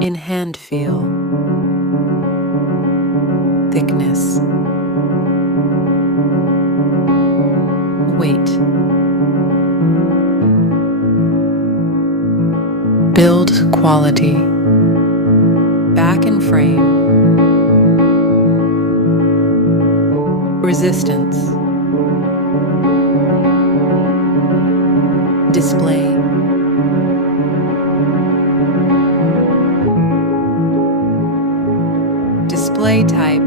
in hand feel, thickness, weight, build quality, back and frame, resistance, display, display type,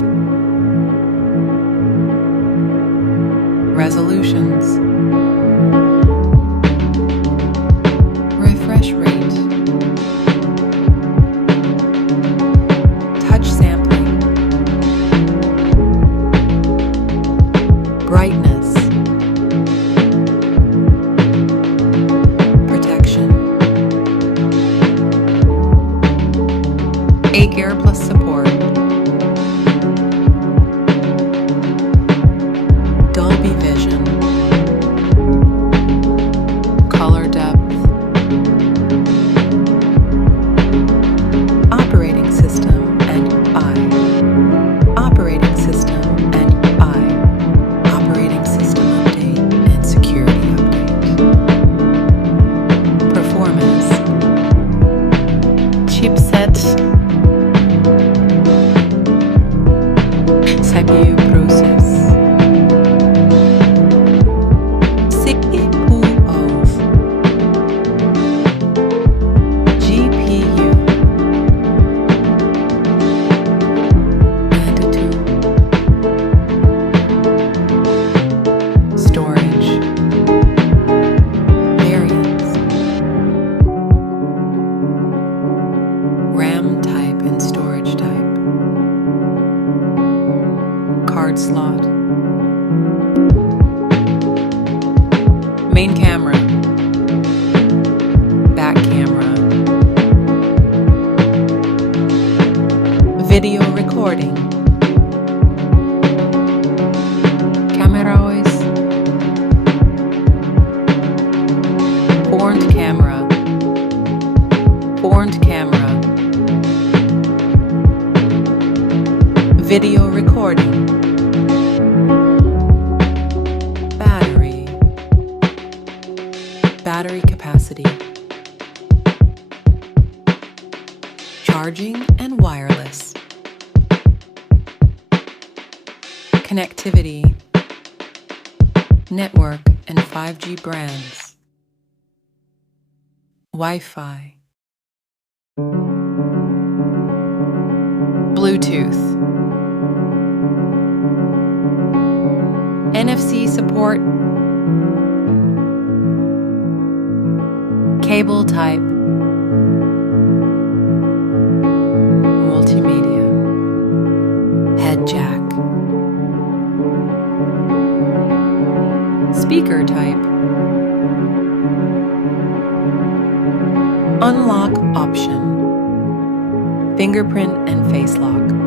resolutions, refresh rate, touch sampling, brightness, protection, 8 Gear Plus support, Dolby Vision, color depth, operating system and I, operating system and I, operating system update and security update, performance, chipset, CPU process, GPU, antutu, storage, variants, RAM type and storage type, card slot, main camera, back camera, video recording, camera voice, front camera, video recording, battery capacity, charging and wireless, connectivity, network and 5G brands, Wi-Fi, Bluetooth, NFC support, cable type, multimedia, head jack, speaker type, unlock option, fingerprint and face lock.